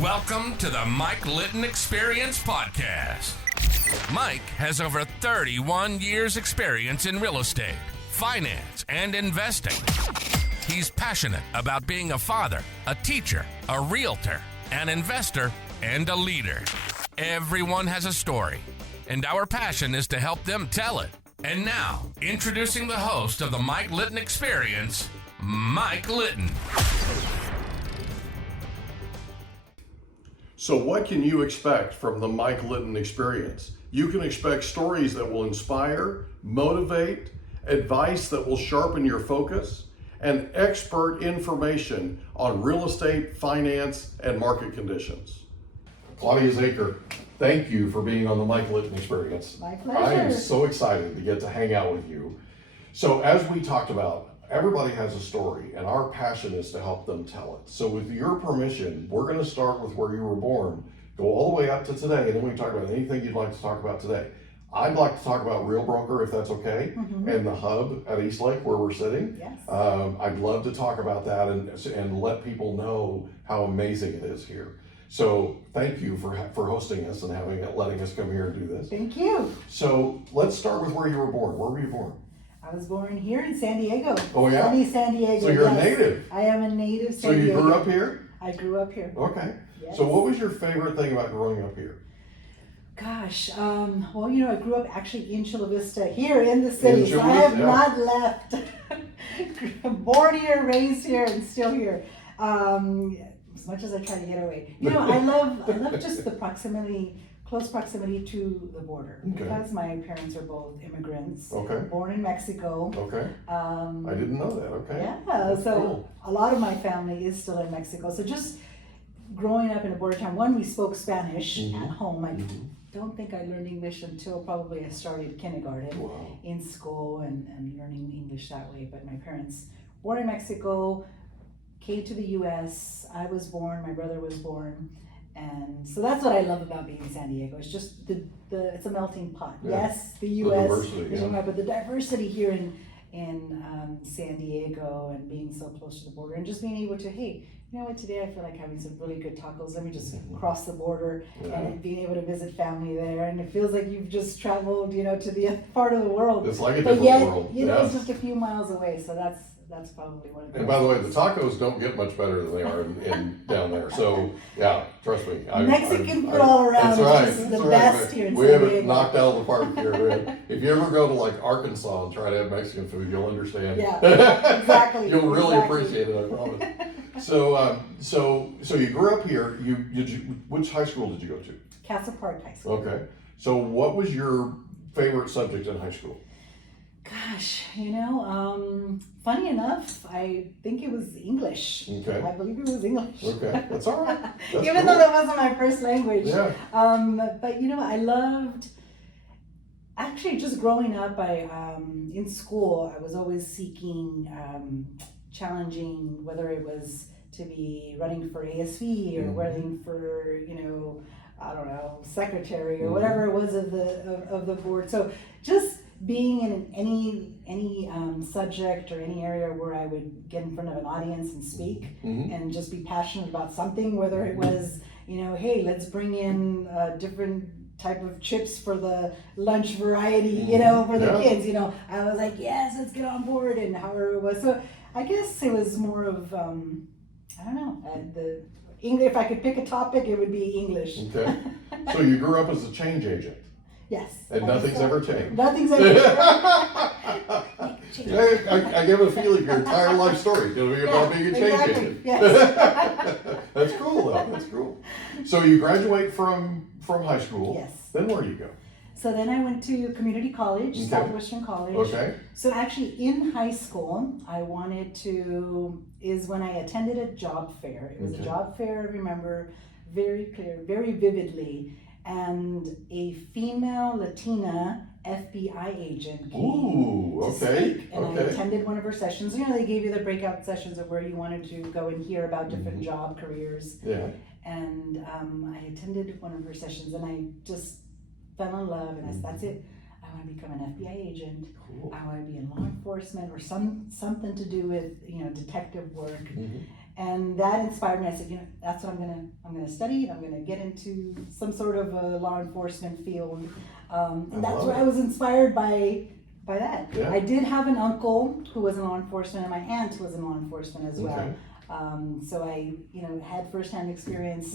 Welcome to the Mike Litton Experience Podcast. Mike has over 31 years experience in real estate, finance, and investing. He's passionate about being a father, a teacher, a realtor, an investor, and a leader. Everyone has a story, and our passion is to help them tell it. And now, introducing the host of the Mike Litton Experience, Mike Litton. So what can you expect from the Mike Litton Experience? You can expect stories that will inspire, motivate, advice that will sharpen your focus, and expert information on real estate, finance, and market conditions. Claudia Zaker, thank you for being on the Mike Litton Experience. My pleasure. I am so excited to get to hang out with you. So as we talked about, everybody has a story, and our passion is to help them tell it. So with your permission, we're going to start with where you were born, go all the way up to today, and then we can talk about anything you'd like to talk about today. I'd like to talk about Real Broker, if that's okay, and the hub at Eastlake where we're sitting. Yes. I'd love to talk about that and let people know how amazing it is here. So thank you for hosting us and letting us come here and do this. Thank you. So let's start with where you were born. Where were you born? I was born here in San Diego. Oh, yeah? Sunny San Diego. So you're yes. a native? I am a native So San you Diego. grew up here? I grew up here. Okay. Yes. So what was your favorite thing about growing up here? Gosh, well, I grew up actually in Chula Vista, here in the city, In so Chula I have Vista, yeah. not left. Born here, raised here, and still here. As much as I try to get away. I love just the close proximity to the border. Okay. Because my parents are both immigrants. Okay. Born in Mexico. Okay. I didn't know that. Okay. Yeah, That's so cool. a lot of my family is still in Mexico. So just growing up in a border town, we spoke Spanish at home. I don't think I learned English until probably I started kindergarten Wow. in school and learning English that way. But my parents, born in Mexico, came to the U.S. I was born, my brother was born. And so that's what I love about being in San Diego. It's just it's a melting pot. Yeah. Yes, the U.S. diversity, yeah. But the diversity here in San Diego and being so close to the border and just being able to, hey, you know what, today I feel like having some really good tacos. Let me just cross the border and being able to visit family there. And it feels like you've just traveled, to the other part of the world. It's like a But different yet, world. it's just a few miles away. So that's probably one of the And by the way, the tacos don't get much better than they are in down there. So yeah, trust me. Mexican food all around That's is right. just That's the right. best here in We San have it Diego. knocked out of the park here. If you ever go to like Arkansas and try to have Mexican food, you'll understand. Yeah, exactly. You'll really exactly. appreciate it, I promise. So you grew up here. Which high school did you go to? Castle Park High School. Okay. So what was your favorite subject in high school? Gosh, funny enough, I think it was English. Okay. I believe it was English. Okay, that's all right. That's Even cool. though that wasn't my first language. Yeah. But I loved, actually just growing up, in school, I was always seeking, challenging, whether it was to be running for ASV or running for, I don't know, secretary or whatever it was of the board. So just being in any subject or any area where I would get in front of an audience and speak and just be passionate about something, whether it was, hey, let's bring in a different type of chips for the lunch variety, for the kids, I was like, yes, let's get on board, and however it was. So I guess it was more of, I don't know, if I could pick a topic, it would be English. Okay. So you grew up as a change agent. Yes. And nothing's ever changed. Nothing's ever changed. I get a feeling your entire life story is going to be about being a change exactly. agent. Yes. That's cool though, that's cool. So you graduate from high school. Yes. Then where do you go? So then I went to community college, Okay. Southwestern College. Okay. So actually in high school, is when I attended a job fair. It was a job fair, I remember very clear, very vividly. And a female Latina FBI agent came to speak, and I attended one of her sessions. They gave you the breakout sessions of where you wanted to go and hear about different job careers. Yeah. And I attended one of her sessions, and I just fell in love, and I said, that's it. I want to become an FBI agent. Cool. I want to be in law enforcement or something to do with detective work. And that inspired me. I said, that's what I'm gonna study, and I'm gonna get into some sort of a law enforcement field. And that's where I was inspired by that. Yeah. I did have an uncle who was in law enforcement, and my aunt was in law enforcement as well. Okay. So I, had firsthand experience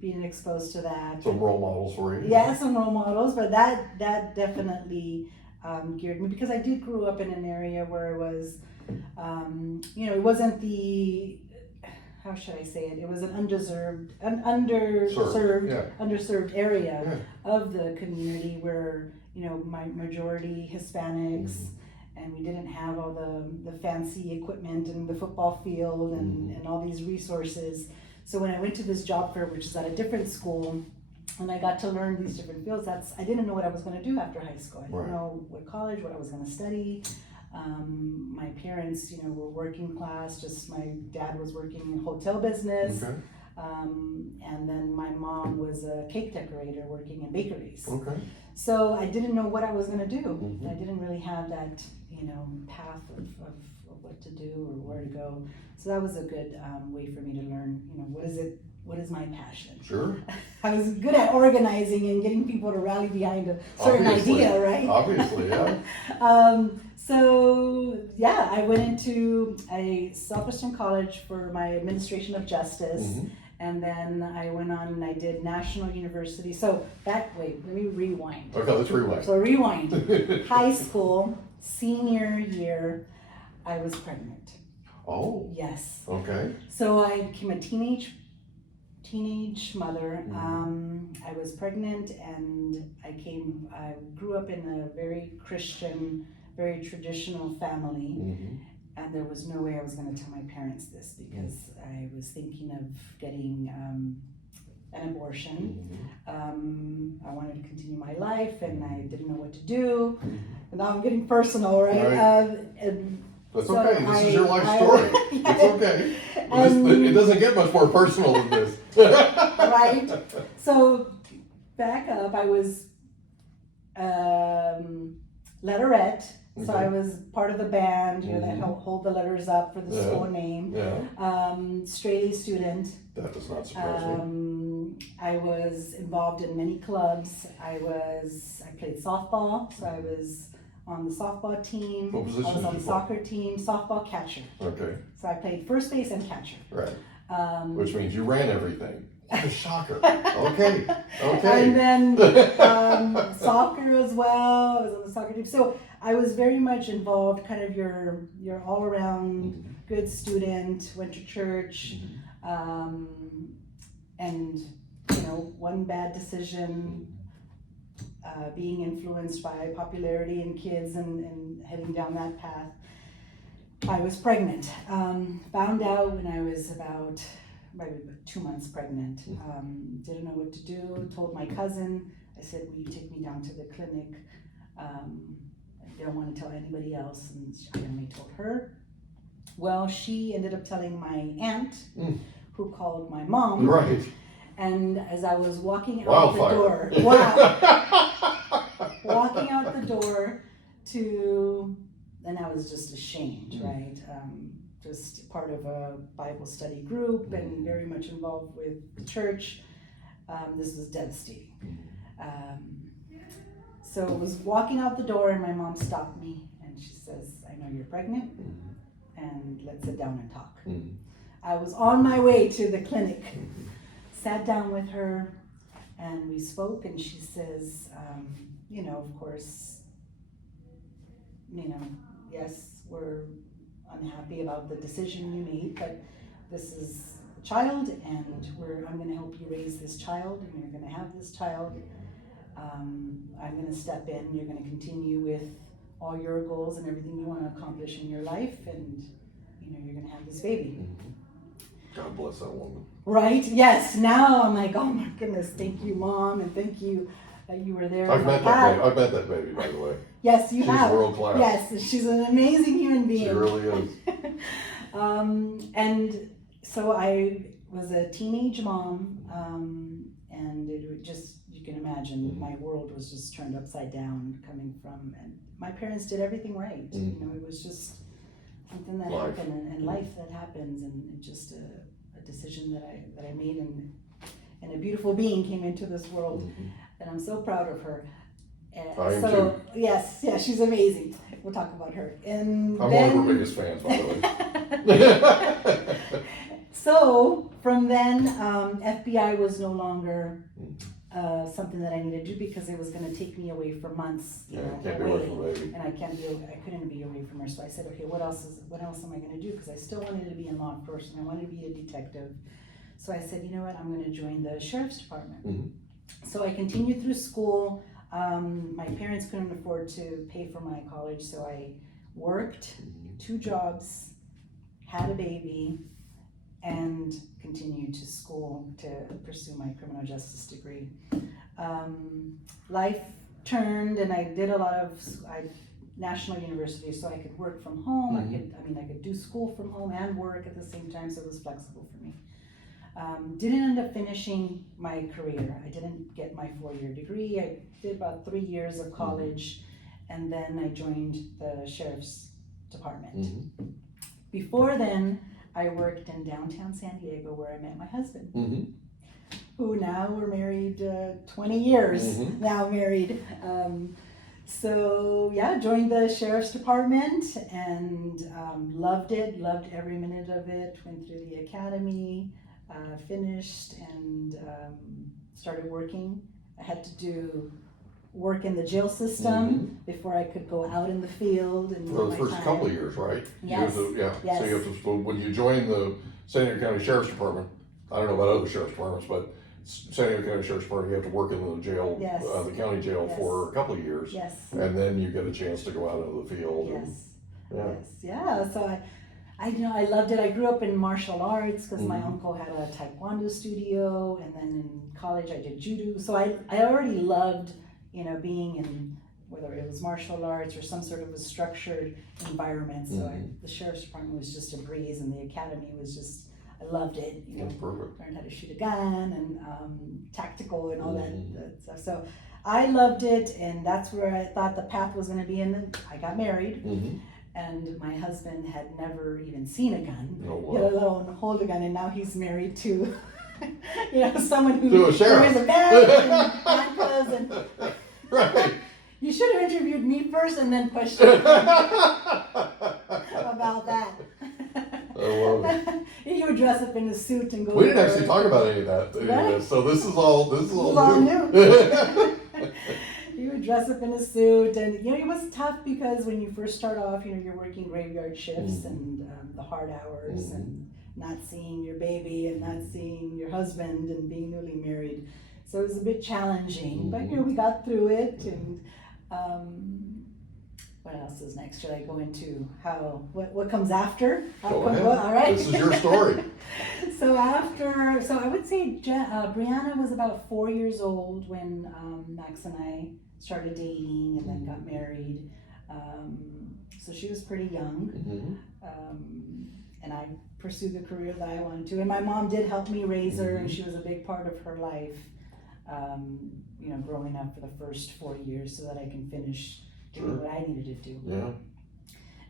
being exposed to that. Some role models for you. Yeah, some role models, but that definitely geared me, because I did grow up in an area where it was, it wasn't the, how should I say it? It was an underserved area of the community where, my majority Hispanics, and we didn't have all the fancy equipment and the football field and all these resources. So when I went to this job fair, which is at a different school, and I got to learn these different fields, I didn't know what I was going to do after high school. I didn't know what college, what I was going to study. My parents, were working class. Just my dad was working in hotel business. Okay. And then my mom was a cake decorator working in bakeries. Okay. So I didn't know what I was going to do. I didn't really have that, path of what to do or where to go. So that was a good way for me to learn, what is my passion? Sure. I was good at organizing and getting people to rally behind a certain idea, right? Obviously, yeah. I went into a Southwestern College for my administration of justice. And then I went on and I did National University. So let me rewind. Okay, let's rewind. So rewind. High school, senior year, I was pregnant. Oh. Yes. Okay. So I became a teenage mother. I was pregnant, and I grew up in a very Christian, very traditional family. And there was no way I was going to tell my parents this, because I was thinking of getting an abortion. I wanted to continue my life, and I didn't know what to do. And now I'm getting personal, right? That's okay. This is your life story. It's okay. It doesn't get much more personal than this. Right? So back up, I was letterette. So I was part of the band, that helped hold the letters up for the school name. Straight A student. That does not surprise me. I was involved in many clubs. I played softball, so I was on the softball team. What position I was on did the you soccer team, softball catcher. Okay. So I played first base and catcher. Right. Which means you ran everything. What a shocker. Okay. And then soccer as well. I was on the soccer team. So I was very much involved, kind of your all around good student, went to church, and one bad decision, being influenced by popularity in kids and heading down that path. I was pregnant. Found out when I was about 2 months pregnant. Didn't know what to do. Told my cousin. I said, "Will you take me down to the clinic?" I didn't want to tell anybody else, and I only told her. Well, she ended up telling my aunt, who called my mom. Right. And as I was walking out the door, walking out the door and I was just ashamed, right? Just part of a Bible study group and very much involved with the church. This was devastating. So I was walking out the door, and my mom stopped me, and she says, "I know you're pregnant, and let's sit down and talk." I was on my way to the clinic, sat down with her, and we spoke, and she says, of course, yes, we're unhappy about the decision you made, but this is a child, and I'm going to help you raise this child, and you're going to have this child. I'm going to step in. You're going to continue with all your goals and everything you want to accomplish in your life, and you're going to have this baby. God bless that woman. Right? Yes. Now I'm like, oh my goodness, thank you, Mom, and thank you that you were there. I've met that baby, by the way. Yes, you have. She's world class. Yes, she's an amazing human being. She really is. And so I was a teenage mom, and it would just, you can imagine, my world was just turned upside down coming from, and my parents did everything right. It was just something that Life. happened, and life that happens, and just a decision that I made, and a beautiful being came into this world, and I'm so proud of her. I am too. Yes, she's amazing. We'll talk about her. And I'm then, one of her biggest fans, by the way. So from then, FBI was no longer something that I needed to do because it was going to take me away for months. Yeah, can't be away from the baby. And I couldn't be away from her. So I said, okay, what else am I going to do? Because I still wanted to be in law enforcement. I wanted to be a detective. So I said, you know what? I'm going to join the sheriff's department. So I continued through school. My parents couldn't afford to pay for my college, so I worked 2 jobs, had a baby, and continued to school to pursue my criminal justice degree. Life turned, and I did a lot of national universities, so I could work from home. I could do school from home and work at the same time, so it was flexible for me. Didn't end up finishing my career. I didn't get my 4-year degree. I did about 3 years of college, and then I joined the sheriff's department. Before then, I worked in downtown San Diego where I met my husband, who now we're married 20 years, now married. So yeah, joined the sheriff's department and loved it, loved every minute of it, went through the academy, finished and started working. I had to do work in the jail system before I could go out in the field. And for the first couple of years, right? Yes. So you have to, when you join the San Diego County Sheriff's Department, I don't know about other sheriff's departments, but San Diego County Sheriff's Department, you have to work in the jail, the county jail for a couple of years. And then you get a chance to go out into the field. So I loved it. I grew up in martial arts because my uncle had a taekwondo studio, and then in college I did judo. So I already loved, being in, whether it was martial arts or some sort of a structured environment. So the sheriff's department was just a breeze, and the academy was just, I loved it. That's perfect. Learned how to shoot a gun and tactical and all that stuff. So I loved it, and that's where I thought the path was going to be. And then I got married. And my husband had never even seen a gun, let alone hold a gun, and now he's married to, someone who wears a badge and handcuffs and. Right. You should have interviewed me first and then questioned him about that. I love it. He would dress up in a suit and go. We didn't actually talk about any of that. Right? So this is all new. He would dress up in a suit, and it was tough because when you first start off, you're working graveyard shifts and the hard hours and not seeing your baby and not seeing your husband and being newly married. So it was a bit challenging, but we got through it. And what else is next? Should I go into what comes after? Go ahead. All right. This is your story. So I would say Brianna was about 4 years old when Max and I started dating and then got married. So she was pretty young, and I pursued the career that I wanted to. And my mom did help me raise her, and she was a big part of her life. Growing up for the first 4 years so that I can finish doing what I needed to do. Yeah.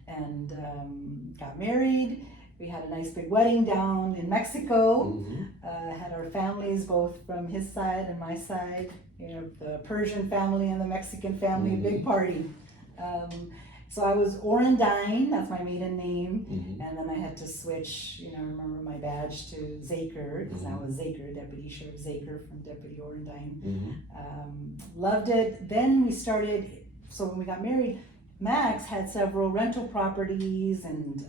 And got married. We had a nice big wedding down in Mexico. Had our families both from his side and my side. The Persian family and the Mexican family, big party. So I was Orendine, that's my maiden name, and then I had to switch, remember my badge to Zaker, because now I was Zaker, Deputy Sheriff Zaker from Deputy Orendine. Loved it. Then we started, so when we got married, Max had several rental properties, and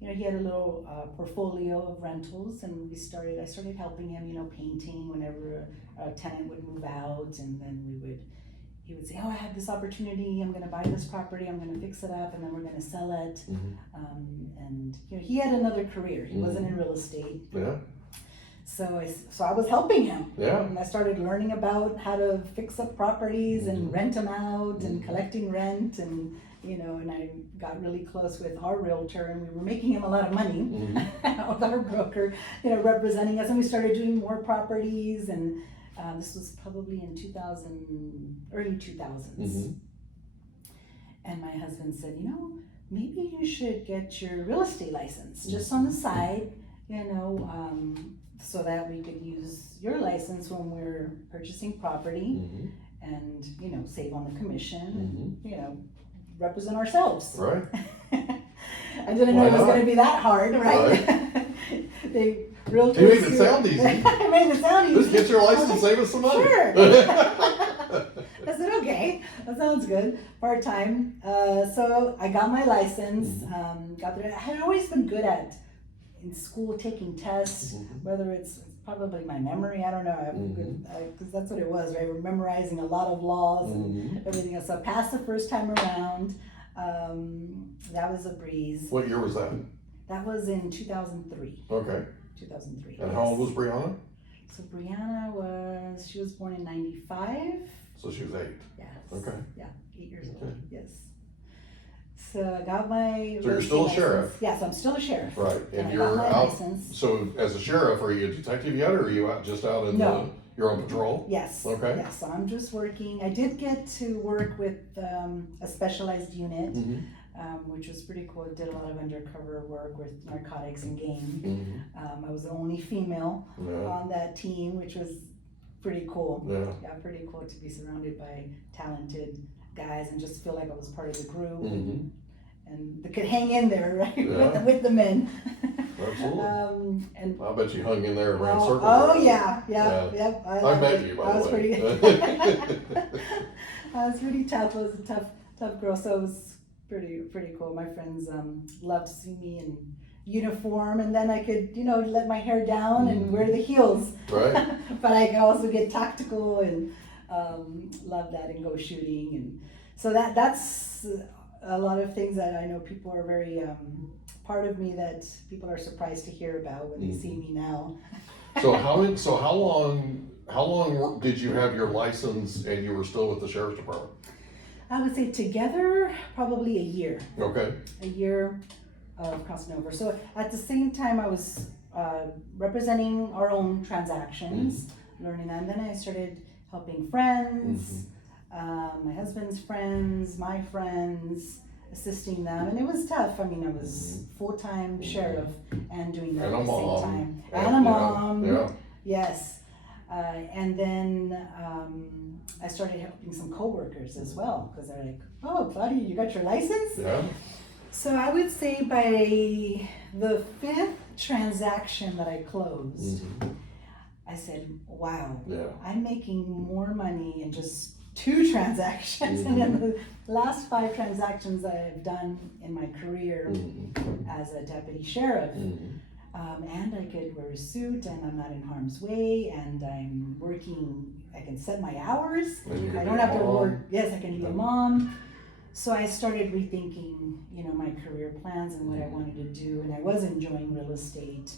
he had a little portfolio of rentals, and I started helping him, painting whenever a tenant would move out, and then he would say, I have this opportunity, I'm going to buy this property, I'm going to fix it up, and then we're going to sell it. And he had another career. He wasn't in real estate. Yeah. So I was helping him. Yeah. And I started learning about how to fix up properties and rent them out and collecting rent, and and I got really close with our realtor, and we were making him a lot of money with our broker, representing us, and we started doing more properties, and this was probably in early 2000s. And my husband said, maybe you should get your real estate license just on the side, so that we could use your license when we're purchasing property and, save on the commission and, represent ourselves. Right. I didn't know it was going to be that hard, right? Realtors. You made it sound easy. I made it sound easy. Just get your license, save us some money. Sure. I said, okay, that sounds good. Part-time. So I got my license. I had always been good at in school taking tests, whether it's probably my memory, I don't know, because that's what it was, right? We're memorizing a lot of laws and everything else. So I passed the first time around. That was a breeze. What year was that? That was in 2003. Okay. 2003. And how old was Brianna? So Brianna she was born in 95. So she was 8. Yes. Okay. Yeah, 8 years old. Yes. So I got my. So you're still a sheriff? Yes, I'm still a sheriff. Right. And I you're got my out. license. So as a sheriff, are you a detective yet, or are you just out in you're on patrol? Yes. Okay. Yes. So I'm just working. I did get to work with a specialized unit, which was pretty cool. Did a lot of undercover work with narcotics and gang. I was the only female on that team, which was pretty cool. Yeah, pretty cool to be surrounded by talented guys and just feel like I was part of the group and they could hang in there, right, with the men. Absolutely. And I bet you hung in there and ran circles. Yep. I met you, by the way. Pretty, I was pretty tough. I was a tough girl, so it was pretty cool. My friends loved to see me in uniform, and then I could, let my hair down and wear the heels. Right. But I could also get tactical and love that and go shooting, and so that's a lot of things that I know people are very part of me that people are surprised to hear about when they see me now. So how long did you have your license and you were still with the sheriff's department? I would say together probably a year. Okay. A year of crossing over. So at the same time I was representing our own transactions, learning that, and then I started helping friends, my husband's friends, my friends, assisting them, and it was tough. I mean, I was full-time sheriff and doing that at the same time. And a mom. Yeah. Yes. And then I started helping some coworkers as well, because they're like, "Oh, Claudia, you got your license?" Yeah. So I would say by the 5th transaction that I closed, I said, wow, I'm making more money in just 2 transactions and in the last 5 transactions that I've done in my career as a deputy sheriff. And I could wear a suit and I'm not in harm's way and I'm working, I can set my hours. I don't have to work, yes, I can be a mom. So I started rethinking, my career plans and what I wanted to do, and I was enjoying real estate.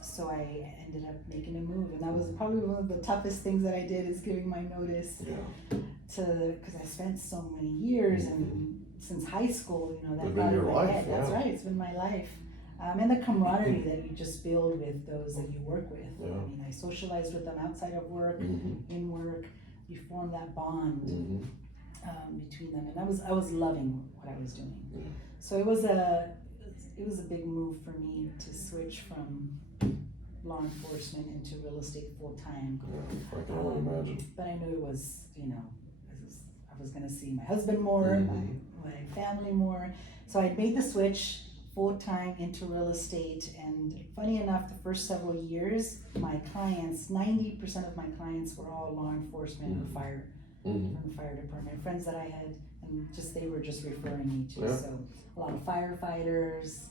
So I ended up making a move, and that was probably one of the toughest things that I did, is giving my notice because I spent so many years and since high school, that got in my head. That's right, it's been my life. And the camaraderie that you just build with those that you work with. I mean, I socialized with them outside of work, in work. You form that bond between them, and I was loving what I was doing. So it was a big move for me to switch from law enforcement into real estate full time. I can only imagine. But I knew it was, I was going to see my husband more, my family more. So I made the switch full time into real estate. And funny enough, the first several years, my clients, 90% of my clients were all law enforcement or fire. From the fire department, friends that I had, and they were just referring me to. So a lot of firefighters.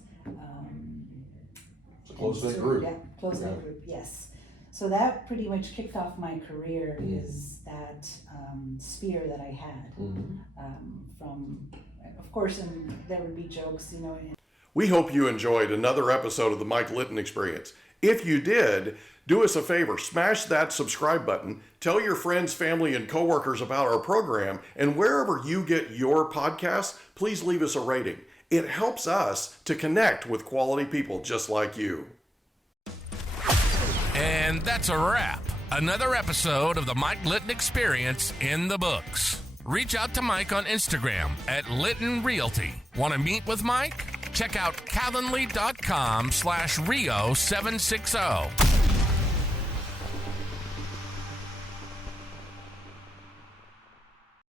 It's a close-knit group. Yeah, close-knit group, yes. So that pretty much kicked off my career, is that sphere that I had. From, of course, and there would be jokes, We hope you enjoyed another episode of the Mike Litton Experience. If you did, do us a favor, smash that subscribe button, tell your friends, family, and coworkers about our program, and wherever you get your podcasts, please leave us a rating. It helps us to connect with quality people just like you. And that's a wrap. Another episode of the Mike Litton Experience in the books. Reach out to Mike on Instagram at Litton Realty. Want to meet with Mike? Check out calendly.com/Rio760.